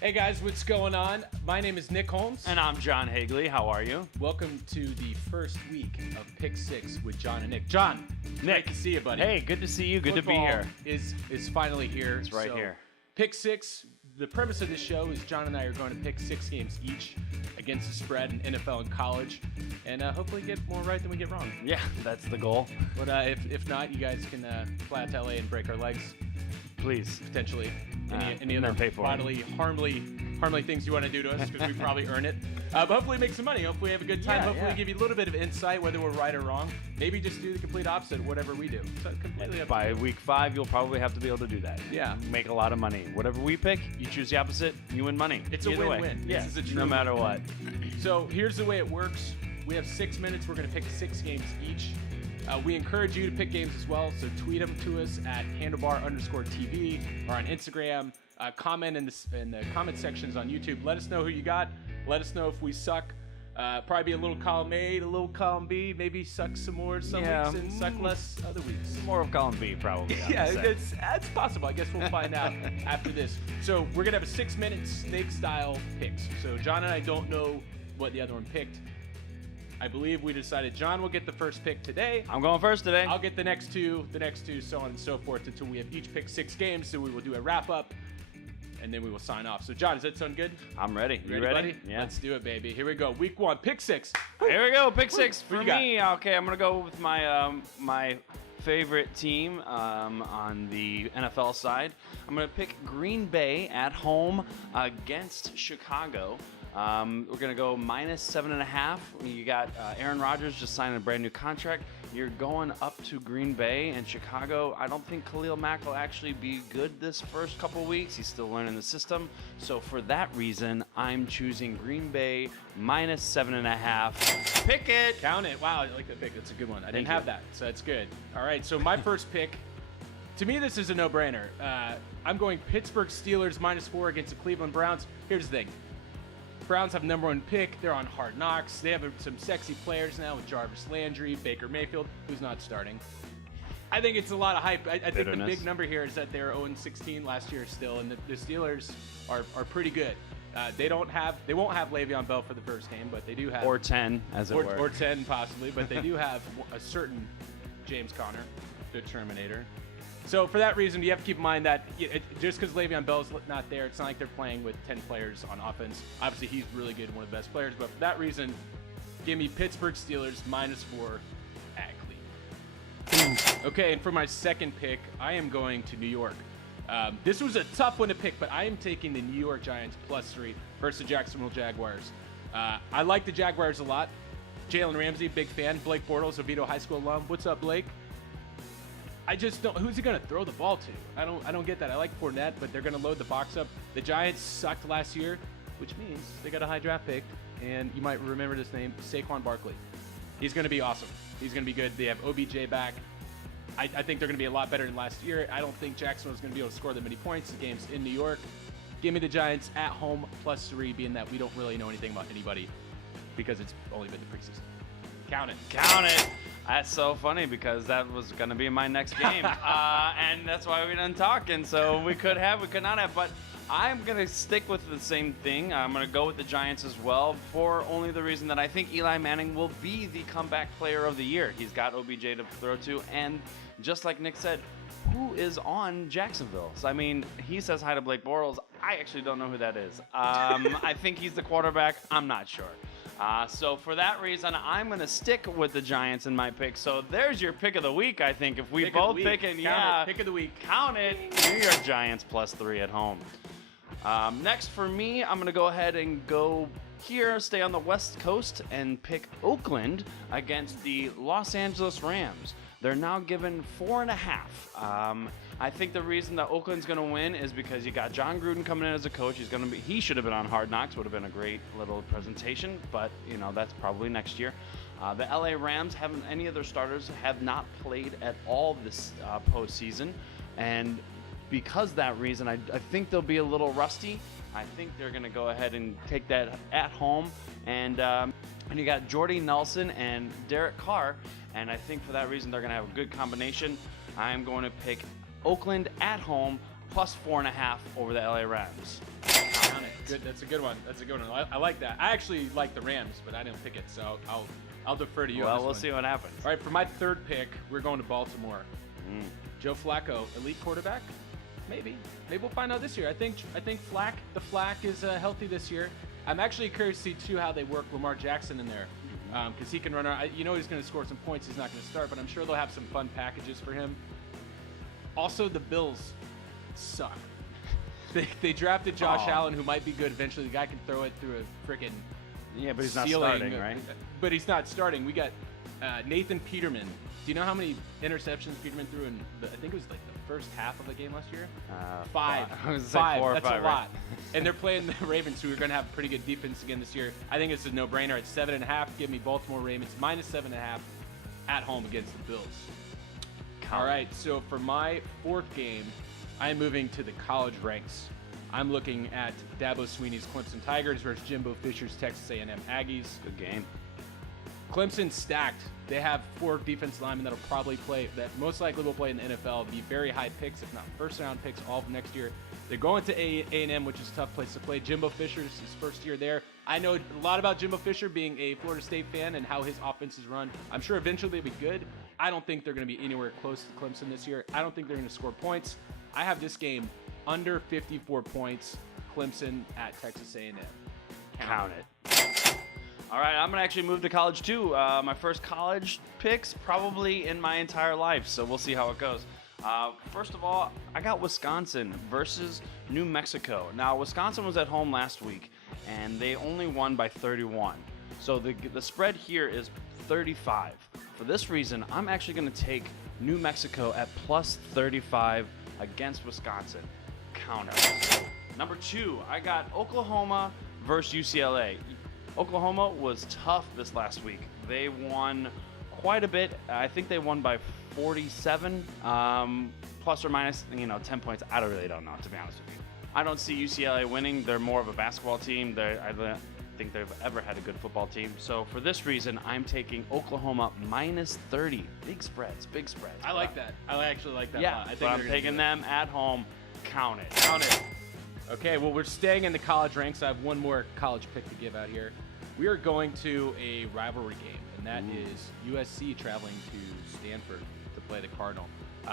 Hey guys, what's going on? My name is Nik Holmes. And I'm John Haegele. How are you? Welcome to the first week of Pick 6 with John and Nik. John, Nick, great to see you, buddy. Hey, good to see you. Good to be here. Is finally here. It's right here. Pick 6. The premise of this show is John and I are going to pick 6 games each against the spread in NFL and college, and hopefully get more right than we get wrong. Yeah, that's the goal. But if not, you guys can fly out to LA and break our legs. Please. Potentially. Any other bodily, harmly things you want to do to us, because we probably earn it. But hopefully make some money. Hopefully have a good time. Hopefully give you a little bit of insight, whether we're right or wrong. Maybe just do the complete opposite of whatever we do. So completely up to you. By week 5, you'll probably have to be able to do that. Yeah. Make a lot of money. Whatever we pick, you choose the opposite, you win money. It's Either a win-win. Way. Yeah, this is a true no matter win. what. So here's the way it works. We have 6 minutes. We're going to pick 6 games each. We encourage you to pick games as well, so tweet them to us at handlebar_TV or on Instagram. Comment in the comment sections on YouTube. Let us know who you got. Let us know if we suck. Probably be a little column A, a little column B. Maybe suck some more some weeks and suck less other weeks. More of column B, probably. Yeah, it's possible. I guess we'll find out after this. So we're going to have a 6-minute snake-style picks. So John and I don't know what the other one picked. I believe we decided John will get the first pick today. I'm going first today. I'll get the next two, so on and so forth until we have each picked 6 games. So we will do a wrap-up, and then we will sign off. So, John, does that sound good? I'm ready. You ready, buddy? Yeah. Let's do it, baby. Here we go. Week 1, pick 6. Here we go. Pick 6 for What you me. Okay, I'm going to go with my my favorite team on the NFL side. I'm going to pick Green Bay at home against Chicago. We're going to go -7.5. You got Aaron Rodgers just signing a brand new contract. You're going up to Green Bay and Chicago. I don't think Khalil Mack will actually be good this first couple weeks. He's still learning the system. So for that reason, I'm choosing Green Bay -7.5. Pick it. Count it. Wow, I like that pick. That's a good one. I didn't have that, so that's good. All right, so my first pick, to me, this is a no-brainer. I'm going Pittsburgh Steelers -4 against the Cleveland Browns. Here's the thing. Browns have number 1 pick. They're on Hard Knocks. They have some sexy players now with Jarvis Landry, Baker Mayfield, who's not starting. I think it's a lot of hype. I think the big number here is that they're 0-16 last year still, and the Steelers are pretty good. They won't have Le'Veon Bell for the first game, but they do have, or 10 as it were, or 10 possibly, but they do have a certain James Conner, the Terminator. So for that reason, you have to keep in mind that just because Le'Veon Bell's not there, it's not like they're playing with 10 players on offense. Obviously, he's really good, one of the best players. But for that reason, give me Pittsburgh Steelers -4 at Cleveland. Okay, and for my second pick, I am going to New York. This was a tough one to pick, but I am taking the New York Giants +3 versus the Jacksonville Jaguars. I like the Jaguars a lot. Jalen Ramsey, big fan. Blake Bortles, Oviedo High School alum. What's up, Blake? I just don't. Who's he going to throw the ball to? I don't get that. I like Fournette, but they're going to load the box up. The Giants sucked last year, which means they got a high draft pick, and you might remember this name, Saquon Barkley. He's going to be awesome. He's going to be good. They have OBJ back. I think they're going to be a lot better than last year. I don't think Jacksonville's going to be able to score that many points. The game's in New York. Give me the Giants at home +3, being that we don't really know anything about anybody because it's only been the preseason. Count it. Count it. That's so funny because that was going to be my next game. And that's why we didn't talk. And so we could not have. But I'm going to stick with the same thing. I'm going to go with the Giants as well for only the reason that I think Eli Manning will be the comeback player of the year. He's got OBJ to throw to. And just like Nick said, who is on Jacksonville? So, I mean, he says hi to Blake Bortles. I actually don't know who that is. I think he's the quarterback. I'm not sure. So for that reason, I'm going to stick with the Giants in my pick. So there's your pick of the week, I think. If we both pick it, yeah. Pick of the week. Count it. New York Giants +3 at home. Next for me, I'm going to go ahead and go here, stay on the West Coast, and pick Oakland against the Los Angeles Rams. They're now given 4.5. I think the reason that Oakland's going to win is because you got John Gruden coming in as a coach. He should have been on Hard Knocks. Would have been a great little presentation, but that's probably next year. The LA Rams any of their starters have not played at all this postseason, and because of that reason, I think they'll be a little rusty. I think they're going to go ahead and take that at home. And you got Jordy Nelson and Derek Carr. And I think for that reason, they're going to have a good combination. I am going to pick Oakland at home plus 4.5 over the LA Rams. Good. That's a good one. I like that. I actually like the Rams, but I didn't pick it, so I'll defer to you. Well, on this we'll one. see what happens. All right, for my third pick, we're going to Baltimore. Joe Flacco, elite quarterback. Maybe we'll find out this year. I think the Flack is healthy this year. I'm actually curious to see too how they work Lamar Jackson in there, because he can run around. He's going to score some points. He's not going to start, but I'm sure they'll have some fun packages for him. Also, the Bills suck. They drafted Josh Allen, who might be good eventually. The guy can throw it through a freaking but he's not ceiling, starting, right? But he's not starting. We got Nathan Peterman. Do you know how many interceptions Peterman threw in? I think it was like the first half of the game last year. 5. I was Five. 4 or That's 5, a lot. right? And they're playing the Ravens, who are going to have a pretty good defense again this year. I think it's a no-brainer at 7.5. Give me Baltimore Ravens minus 7.5 at home against the Bills. All right. So for my fourth game, I'm moving to the college ranks. I'm looking at Dabo Swinney's Clemson Tigers versus Jimbo Fisher's Texas A&M Aggies. Good game. Clemson's stacked. They have 4 defensive linemen that'll probably play, that most likely will play in the NFL. Be very high picks, if not first-round picks, all of next year. They're going to A&M, which is a tough place to play. Jimbo Fisher's his first year there. I know a lot about Jimbo Fisher being a Florida State fan and how his offense is run. I'm sure eventually they'll be good. I don't think they're going to be anywhere close to Clemson this year. I don't think they're going to score points. I have this game under 54 points. Clemson at Texas A&M. Count it. All right, I'm going to actually move to college too. My first college picks probably in my entire life, so we'll see how it goes. First of all, I got Wisconsin versus New Mexico. Now, Wisconsin was at home last week, and they only won by 31. So the spread here is 35. For this reason, I'm actually going to take New Mexico at plus 35 against Wisconsin. Counter. Number 2, I got Oklahoma versus UCLA. Oklahoma was tough this last week. They won quite a bit. I think they won by 47, plus or minus, 10 points. I really don't know, to be honest with you. I don't see UCLA winning. They're more of a basketball team. I don't think they've ever had a good football team. So for this reason, I'm taking Oklahoma minus 30. Big spreads. I like that. I actually like that a lot. I think but I'm taking them at home. Count it. Okay, well, we're staying in the college ranks. I have one more college pick to give out here. We are going to a rivalry game, and that is USC traveling to Stanford to play the Cardinal.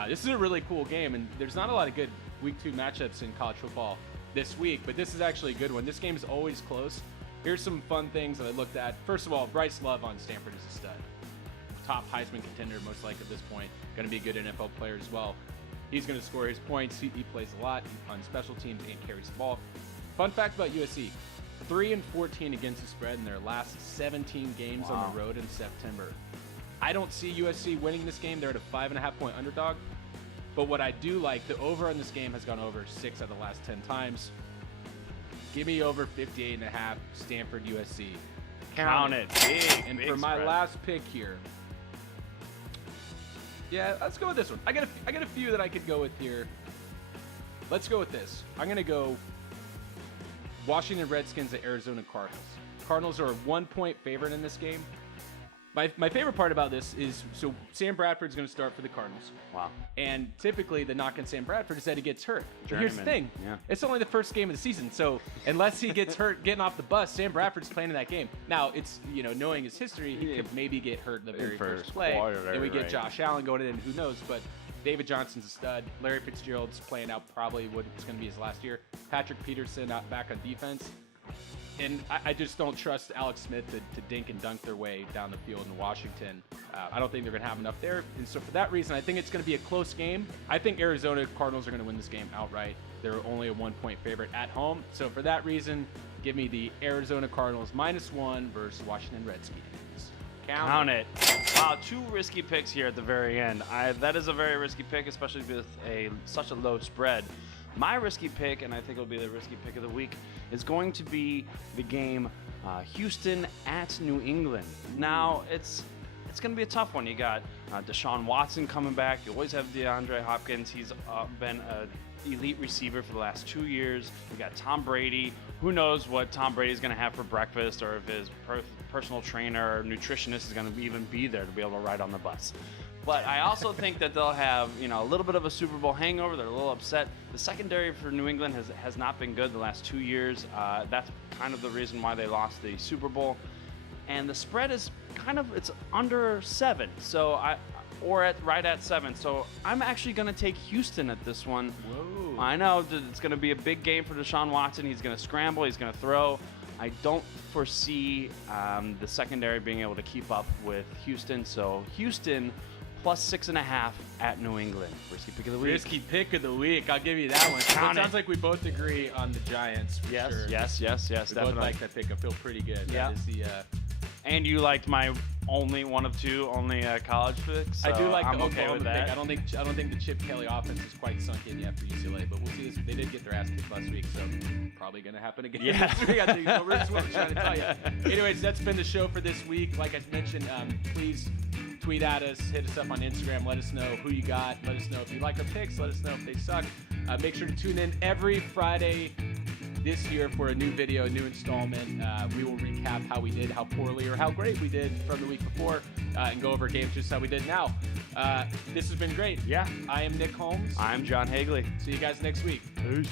This is a really cool game, and there's not a lot of good Week 2 matchups in college football this week, but this is actually a good one. This game is always close. Here's some fun things that I looked at. First of all, Bryce Love on Stanford is a stud. Top Heisman contender, most likely at this point. Going to be a good NFL player as well. He's going to score his points. He plays a lot on special teams and carries the ball. Fun fact about USC, 3-14 against the spread in their last 17 games on the road in September. I don't see USC winning this game. They're at a 5.5-point underdog. But what I do like, the over on this game has gone over 6 out of the last 10 times. Give me over 58.5, Stanford USC. Count it. And for my last pick here, yeah, let's go with this one. I got a few that I could go with here. Let's go with this. I'm going to go Washington Redskins at Arizona Cardinals. Cardinals are a 1-point favorite in this game. My favorite part about this is, so Sam Bradford's going to start for the Cardinals. Wow. And typically the knock on Sam Bradford is that he gets hurt. But here's the thing. Yeah. It's only the first game of the season. So unless he gets hurt getting off the bus, Sam Bradford's playing in that game. Now, it's, knowing his history, he could maybe get hurt in the very first play. And we get Josh Allen going in, who knows. But David Johnson's a stud. Larry Fitzgerald's playing out probably what it's going to be his last year. Patrick Peterson out back on defense. And I just don't trust Alex Smith to dink and dunk their way down the field in Washington. I don't think they're going to have enough there. And so for that reason, I think it's going to be a close game. I think Arizona Cardinals are going to win this game outright. They're only a 1-point favorite at home. So for that reason, give me the Arizona Cardinals -1 versus Washington Redskins. Count it. Wow, 2 risky picks here at the very end. That is a very risky pick, especially with such a low spread. My risky pick, and I think it'll be the risky pick of the week, is going to be the game Houston at New England. Now, it's going to be a tough one. You got Deshaun Watson coming back. You always have DeAndre Hopkins. He's been an elite receiver for the last 2 years. You got Tom Brady. Who knows what Tom Brady's going to have for breakfast, or if his personal trainer or nutritionist is going to even be there to be able to ride on the bus. But I also think that they'll have, a little bit of a Super Bowl hangover. They're a little upset. The secondary for New England has not been good the last 2 years. That's kind of the reason why they lost the Super Bowl. And the spread is it's under 7. So right at 7. So I'm actually going to take Houston at this one. Whoa. I know it's going to be a big game for Deshaun Watson. He's going to scramble. He's going to throw. I don't foresee the secondary being able to keep up with Houston. So Houston plus 6.5 at New England. Risky pick of the week. Risky pick of the week. I'll give you that one. So it sounds like we both agree on the Giants. For Yes, sure. yes, We definitely. both like that pick. I feel pretty good. Yeah. That is the. And you liked my only one of two college picks. So I do like I'm the okay Oklahoma with that. pick. I don't think the Chip Kelly offense is quite sunk in yet for UCLA, but we'll see. They did get their ass kicked last week, so probably going to happen again this week. I think that's what we're trying to tell you. Anyways, that's been the show for this week. Like I mentioned, please tweet at us, hit us up on Instagram, let us know who you got, let us know if you like our picks, let us know if they suck. Make sure to tune in every Friday this year for a new video, a new installment. We will recap how we did, how poorly or how great we did from the week before, and go over games just how we did now. This has been great. Yeah. I am Nik Holmes. I'm John Haegele. See you guys next week. Peace.